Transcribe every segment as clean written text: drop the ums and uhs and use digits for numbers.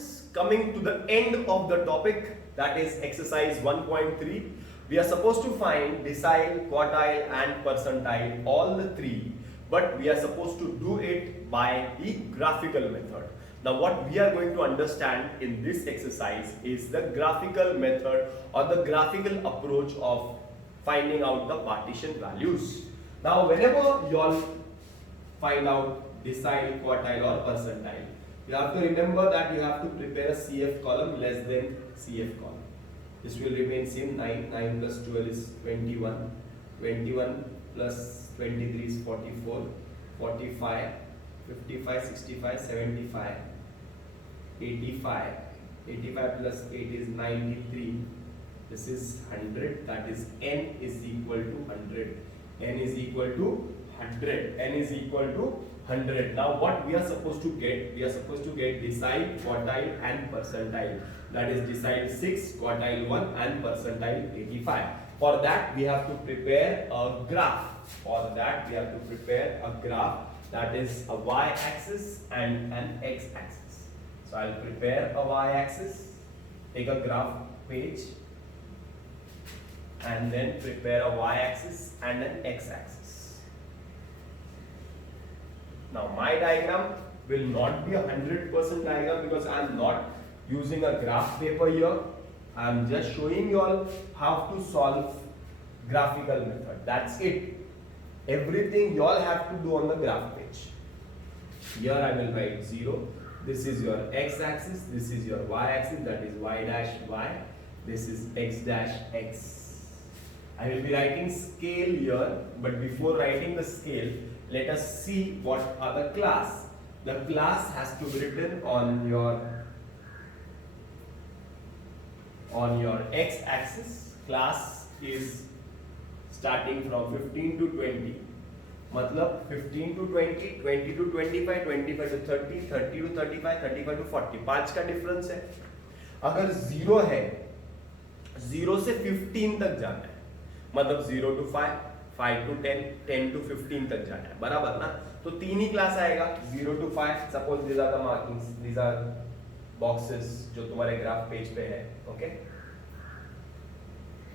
students, coming to the end of the topic, that is exercise 1.3. We are supposed to find decile, quartile and percentile, all the three, but we are supposed to do it by the graphical method. Now what we are going to understand in this exercise is the graphical method or the graphical approach of finding out the partition values. Now whenever you all find out decile, quartile or percentile, you have to remember that you have to prepare a CF column less than CF column. This will remain same. 9 plus 12 is 21, 21 plus 23 is 44, 45, 55, 65, 75, 85, 85 plus 8 is 93, this is 100, that is n is equal to 100, n is equal to 100, n is equal to 100. Now what we are supposed to get? We are supposed to get decile, quartile and percentile. That is decile 6, quartile 1 and percentile 85. For that we have to prepare a graph. For that we have to prepare a graph, that is a y-axis and an x-axis. So I will prepare a y-axis, take a graph page and then prepare a y-axis and an x-axis. Now my diagram will not be a 100% diagram because I am not using a graph paper here. I am just showing you all how to solve graphical method. That's it. Everything you all have to do on the graph page. Here I will write 0. This is your x-axis. This is your y-axis. That is y dash y. This is x dash x. I will be writing scale here, but before writing the scale, let us see what are the class. The class has to be written on your x-axis. Class is starting from 15 to 20. मतलब 15 to 20, 20 to 25, 25 to 30, 30 to 35, 35 to 40. 5 का difference है. अगर 0 है, 0 से 15 तक जाना है, मतलब 0 to 5, 5 to 10, 10 to 15 तक जाना है, बराबर ना? तो तीन ही क्लास आएगा. 0 to 5, suppose these are the markings, these are boxes जो तुम्हारे ग्राफ पेज पे है, ओके?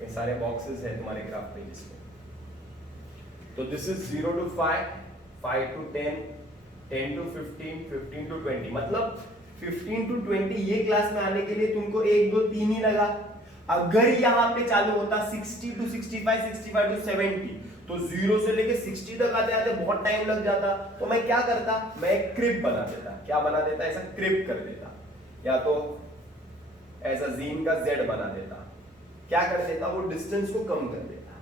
ये सारे बॉक्सेस हैं तुम्हारे ग्राफ पेज पे. तो this is 0 to 5, 5 to 10, 10 to 15, 15 to 20. मतलब 15 to 20 ये क्लास में आने के लिए तुमको 1, 2, 3 ही लगा. अगर यहाँ पे चालू होता 60 to 65, 65 to 70, तो 0 से लेके 60 तक आते आते बहुत टाइम लग जाता. तो मैं क्या करता? मैं एक क्रिप बना देता. क्या बना देता? ऐसा क्रिप कर देता, या तो ऐसा जीन का Z बना देता. क्या कर देता? वो डिस्टेंस को कम कर देता.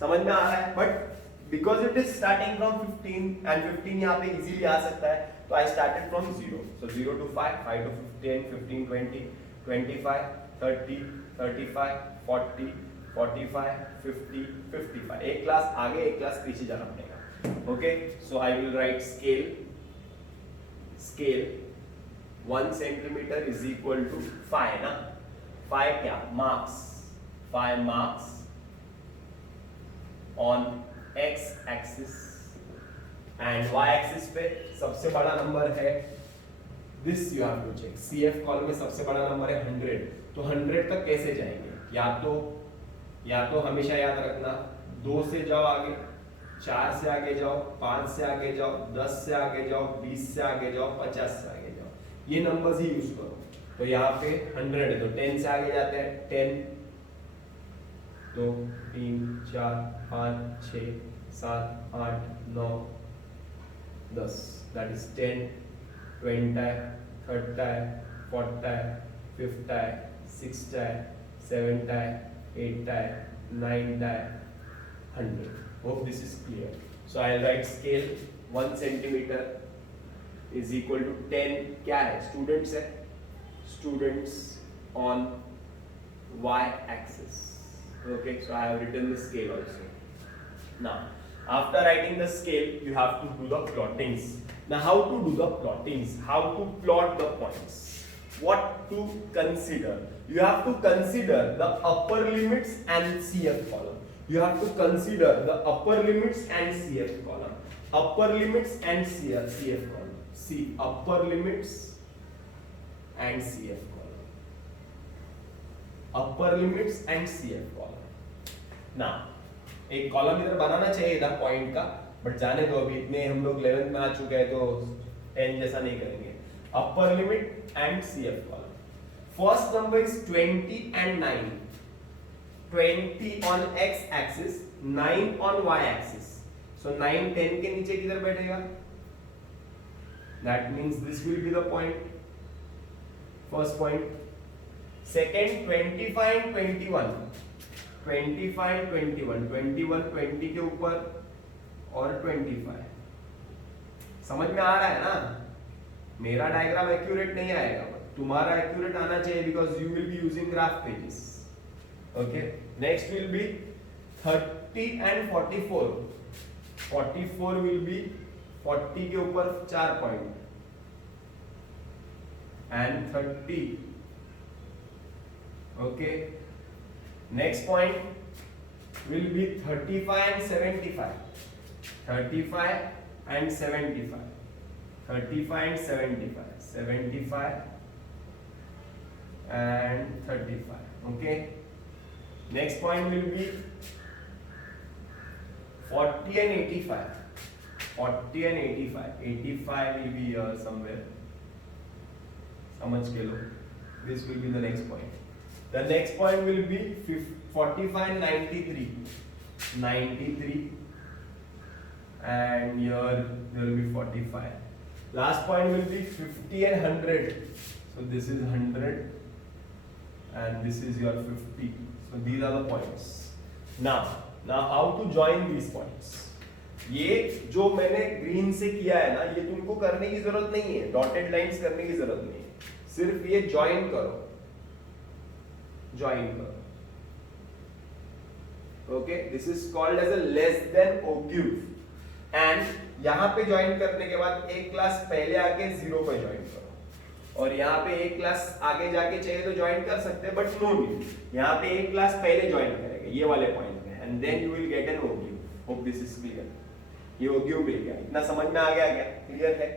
समझ में आ रहा है? But because it is starting from 15 and 15 यहाँ पे easily आ सकता है, तो I started from 0. So 0 to 5, 5 to 10, 15, 20, 25, 30, 35, 40, 45, 50, 55. एक क्लास आगे एक क्लास पीछे जाना पड़ेगा. Okay, so I will write scale. Scale 1 centimeter is equal to 5 ना. 5 क्या? Marks. 5 marks on x axis and y axis पे सबसे बड़ा नंबर है, this you have to check. CF column में सबसे बड़ा नंबर है 100. तो 100 तक कैसे जाएंगे? या तो हमेशा याद रखना 2 से जाओ आगे, 4 से आगे जाओ, 5 से आगे जाओ, 10 से आगे जाओ, 20 से आगे जाओ, 50 से आगे जाओ. ये नंबर्स ही यूज करो. तो यहाँ पे 100 है तो 10 से आगे जाते हैं. 10, 2, 3, 4, 5, 6, 7, 8, 9, 10. That is 10, 20, 30, 40, 50, 60, 70, 80, 90, 100. Hope this is clear. So I will write scale 1 centimeter is equal to 10. क्या है? Students है. Students on y-axis. Okay, so I have written the scale also. Now, after writing the scale, you have to do the plottings. Now, how to do the plottings? How to plot the points? What to consider? You have to consider the upper limits and CF column. You have to consider the upper limits and CF column. Upper limits and CF column. See, upper limits and CF column. Upper limits and CF column. Now एक column इधर बनाना चाहिए था point का, but जाने दो, अभी इतने हम लोग 11th में आ चुके हैं तो 10 जैसा नहीं करेंगे. Upper limit and CF column. First number is 20 and 9. 20 on x axis, 9 on y axis. So 9 10 के नीचे किधर बैठेगा? That means this will be the point. First point. Second 25 and 21. 25 21 21 20 के ऊपर और 25. समझ में आ रहा है ना? मेरा डायग्राम एक्यूरेट नहीं आएगा, तुम्हारा एक्यूरेट आना चाहिए because you will be using graph pages. Okay. Next will be 30 and 44. 44 will be 40 के ऊपर 4 point and 30. Okay. Next point will be 35 and 75. 35 and 75. 35 and 75. 75 and 35. Okay. Next point will be 40 and 85. 40 and 85. 85 will be here somewhere. समझ के लो. This will be the next point. The next point will be 45 and 93. 93 and here there will be 45. Last point will be 50 and 100. So this is 100 and this is your 50. So these are the points. Now how to join these points? ये जो मैंने green से किया है ना, ये तुमको करने की जरूरत नहीं है, डॉटेड लाइंस करने की जरूरत नहीं है, सिर्फ ये ज्वाइन करो. ज्वाइन करो. Okay, this is called as a less than ogive. And यहां पे ज्वाइन करने के बाद एक क्लास पहले आके 0 पे ज्वाइन करो, और यहाँ पे एक क्लास आगे जाके चाहिए तो ज्वाइन कर सकते हैं, बट नो नीड. यहाँ पे एक क्लास पहले ज्वाइन करेंगे ये वाले पॉइंट में, and then you will get an ogive. Hope this is clear. ये ओग्यूव मिल गया. इतना समझ में आ गया क्या? क्लियर है?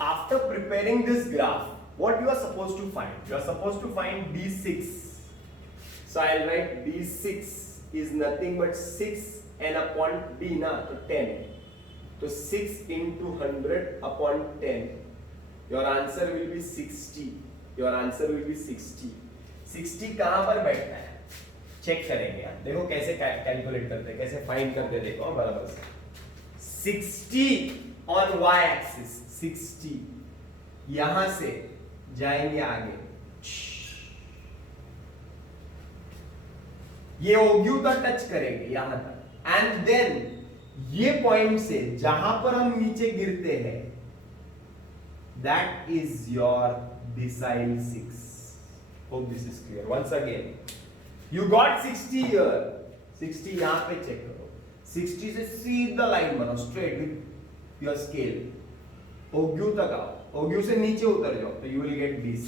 After preparing this graph, what you are supposed to find? You are supposed to find B6. So I'll write B6 is nothing but 6 n upon D na, so 10. So 6 into 100 upon 10. Your answer will be 60. Your answer will be 60. 60 कहाँ पर बैठता है? Check करेंगे यार. देखो कैसे calculate करते हैं, कैसे फाइंड करते हैं. देखो बराबर से 60 on y axis. 60 यहां से जाएंगे आगे, ये ओग्यू तक टच करेंगे यहां तक, एंड देन ये पॉइंट से जहां पर हम नीचे गिरते हैं, that is your decile 6. Hope this is clear. Once again you got 60 here. 60 यहां पे चेक करो. 60 से सीधा लाइन बनाओ स्ट्रेट विद योर स्केल. ओग्यू तक आओ, ओग्यू से नीचे उतर जाओ तो यू विल गेट B6.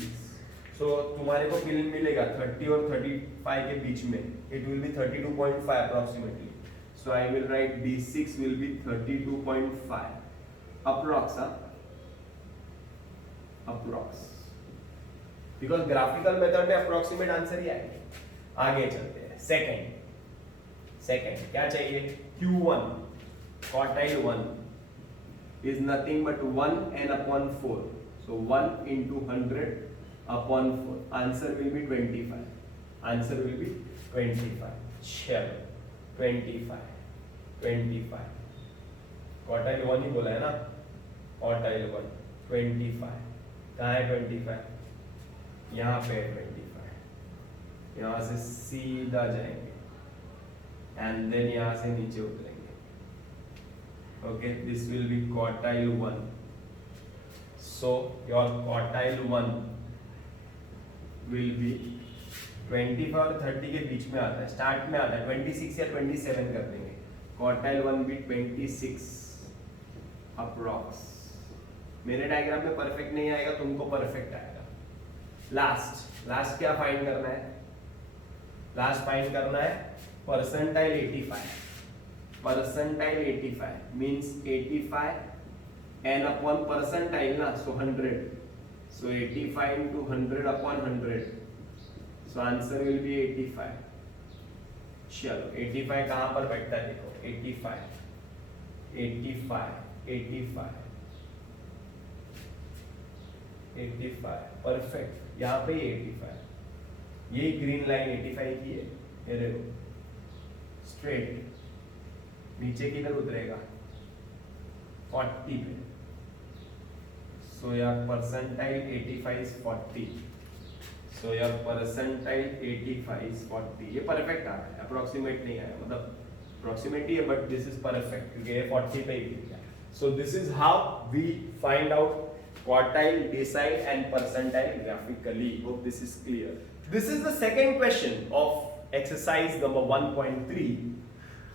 सो तुम्हारे को फिल्म मिलेगा 30 और 35 के बीच में. It will be 32.5 approximately. So I will write B6 will be 32.5 approx. Approx, because graphical method में अप्रोक्सीमेट आंसर ही आएगा. आगे चलते हैं. सेकंड क्या चाहिए? Q1 quartile 1 is nothing but 1 n upon 4. So 1 into 100 upon 4. Answer will be 25. Answer will be 25. चलो 25. Quartile 1 ही बोला है ना. क्वार्टाइल 1 25. कहाँ है 25? यहाँ पे है 25. यहाँ से सीधा जाएंगे एंड देन यहाँ से नीचे उतरेंगे. Okay, this will be quartile 1. So your quartile 1 will be 25 और 30 के बीच में आता है, स्टार्ट में आता है. 26 या 27 कर देंगे. क्वार्टाइल 1 भी 26 अप्रॉक्स. मेरे डायग्राम में परफेक्ट नहीं आएगा, तुमको परफेक्ट आएगा. लास्ट क्या फाइंड करना है? लास्ट फाइंड करना है percentile 85. Percentile 85 means 85 n upon percentile ना, so 100. So 85 into 100 upon 100. So answer will be 85. चलो 85 कहाँ पर बैठता है देखो 85, 85, 85, 85 परफेक्ट. यहाँ पे 85, ये ग्रीन लाइन 85 की है, ये देखो स्ट्रेट. नीचे किधर उतरेगा 40 पे. So your percentile 85 is 40. So your percentile 85 is 40. ये परफेक्ट आ रहा है, अप्रोक्सीमेट नहीं आया, मतलब अप्रोक्सीमेट ही है बट दिस इज परफेक्ट क्योंकि ये 40 पे ही है. So this is how we find out quartile, decile and percentile graphically. Hope this is clear. This is the second question of exercise number 1.3.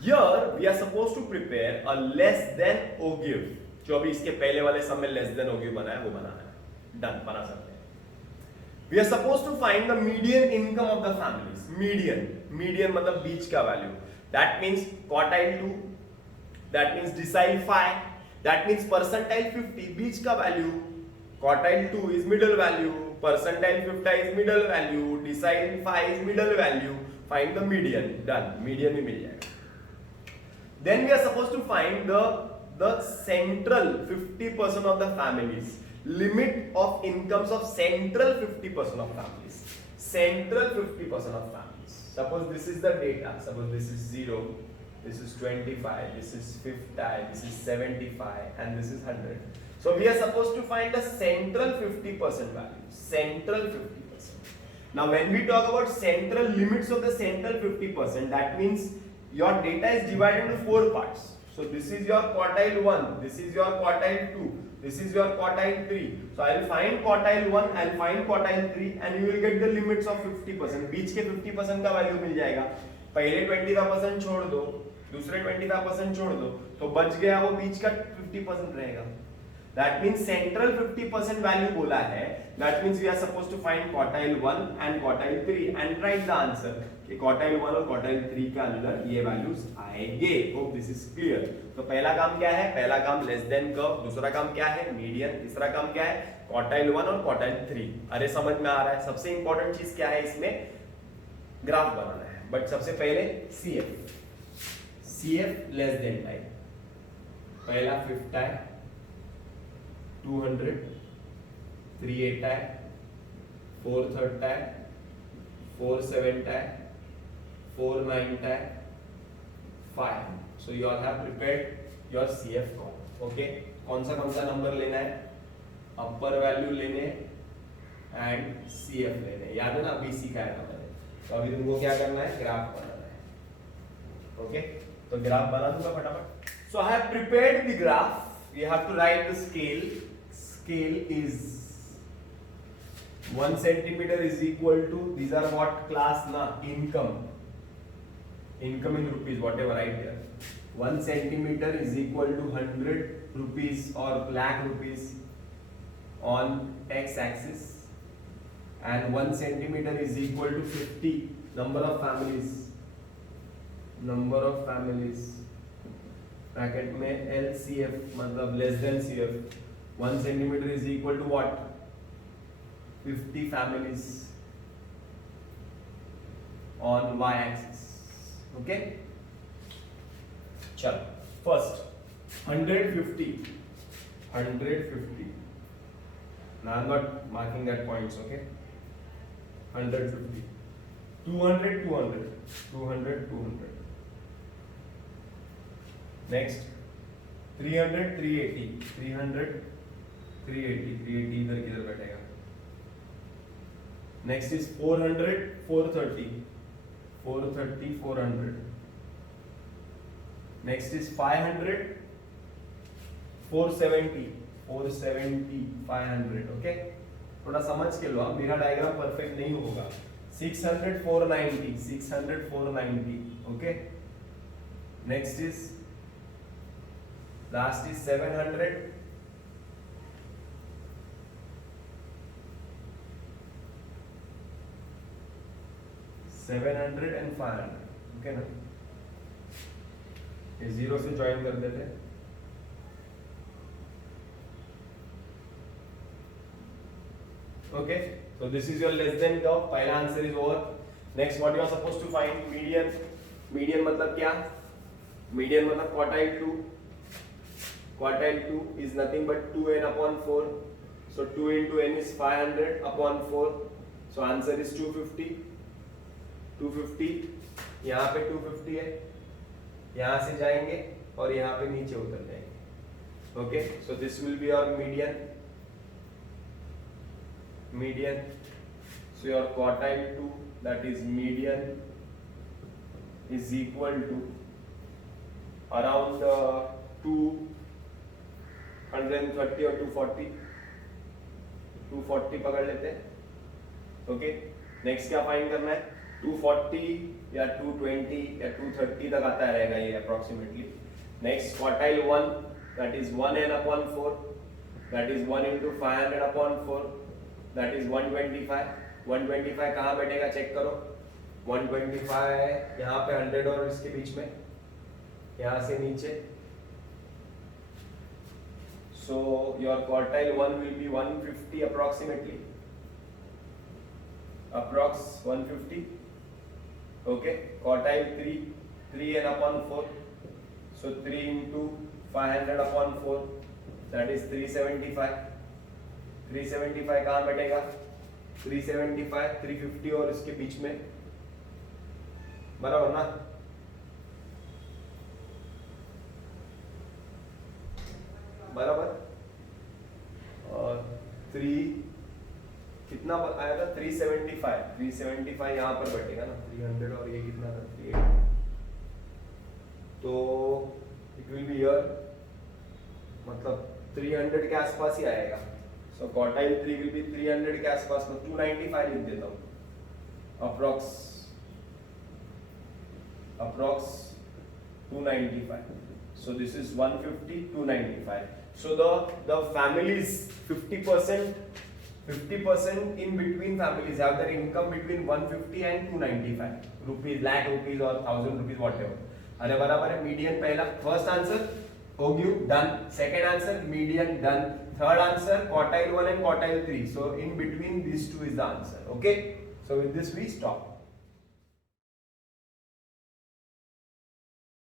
Here we are supposed to prepare a less than ogive. जो अभी इसके पहले वाले सम में less than ogive बना है वो बनाना है. डन, बना सकते हैं. We are supposed to find the median income of the families. Median मतलब बीच का value. That means quartile 2. That means decile 5. That means percentile 50. बीच का value. Quartile 2 is middle value. Percentile 50 is middle value. Decile 5 is middle value. Find the median. Done. Median भी मिल जाएगा. Then we are supposed to find the central 50% of the families. Limit of incomes of central 50% of families. Central 50% of families. Suppose this is the data. Suppose this is 0, this is 25, this is 50, this is 75, and this is 100. So we are supposed to find the central 50% value. Central 50%. Now when we talk about central limits of the central 50%, that means your data is divided into 4 parts. So this is your quartile 1, this is your quartile 2, this is your quartile 3. So I will find quartile 1, I will find quartile 3 and you will get the limits of 50%. बीच के 50% का value मिल जाएगा. पहले 25% छोड़ दो, दूसरे 25% छोड़ दो, तो बच गया वो बीच का 50% रहेगा. That means central 50% value बोला है. That means we are supposed to find quartile 1 and quartile 3 and write the answer. कि quartile 1 और quartile 3 के अंदर ये values आएंगे. Hope this is clear. तो पहला काम क्या है? पहला काम less than curve. दूसरा काम क्या है? Median. तीसरा काम क्या है? quartile 1 और quartile 3. अरे समझ में आ रहा है? सबसे important चीज क्या है इसमें? ग्राफ बनाना है. बट सबसे पहले CF. CF less than type. पहला 50 200, 3 8, 4 30, 4 7, 4 9, 5. So you all have prepared your CF column. Okay? कौन सा नंबर लेना है? अपर वैल्यू लेने एंड CF लेने. याद है ना, अभी सिखाया था मैंने. तो अभी तुमको क्या करना है? ग्राफ बनाना है. ओके? तो ग्राफ बना दूंगा फटाफट. So I have prepared the graph. We have to write the scale. Scale is 1 centimeter is equal to, these are what class na? Income in rupees, whatever, right here. 1 centimeter is equal to 100 rupees or lakh rupees on x axis, and 1 centimeter is equal to 50 number of families. Bracket में LCF मतलब less than CF. 1 centimeter is equal to what? 50 families on y-axis. Okay? चलो, first 150. Now I'm not marking that points. Okay? 150. 200. Next 300 380. 380 इधर किधर बैठेगा. Next is 400 430. Next is 500 470 500. Okay, थोड़ा समझ के लो, मेरा डायग्राम परफेक्ट नहीं होगा. 600 490. Okay, next is last is 700 and 500. Okay ना, ये 0 से ज्वाइन कर देते हैं. Okay, so this is your less than curve. पहला answer is over. Next, what you are supposed to find? Median. Median मतलब क्या? Median मतलब quartile 2. Quartile 2 is nothing but 2n upon 4. So 2 into n is 500 upon 4. So answer is 250. 250. यहाँ पे 250 है. यहाँ से जाएंगे और यहाँ पे नीचे उतर जाएंगे. Okay, so this will be your median. Median. So your quartile 2, that is median, is equal to around 230 or 240. 240 पकड़ लेते हैं. ओके, नेक्स्ट क्या फाइंड करना है? 240 या 220 या 230 तक आता रहेगा ये approximately. Next quartile 1, that is 1n upon 4, that is 1 into 500 upon 4, that is 125. 125 कहाँ बैठेगा चेक करो. 125 यहाँ पे 100 और इसके बीच में, यहाँ से नीचे. So your quartile 1 will be 150 approximately. Approx 150. Okay. Quartile 3, 3n upon 4. So 3 into 500 upon 4. That is 375. 375 कहाँ बैठेगा? 375, 350 और इसके बीच में. बराबर ना? बराबर. और 3 कितना आया था? 375. 375 यहाँ पर बैठेगा ना. 300 और ये कितना था? 380. तो इट विल बी हियर, मतलब 300 के आसपास ही आएगा. सो क्वार्टाइल 3 विल बी 300 के आसपास. में 295 लिख देता हूँ. Approx 295. So this is 150, 295. So the families 50% in between families have their income between 150 and 295 rupees, lakh rupees or 1000 rupees, whatever. अरे बराबर है. मीडियन पहला, फर्स्ट आंसर हो गया, done. Second answer median, done. Third answer quartile 1 and quartile 3. So in between these two is the answer. Okay, so with this we stop.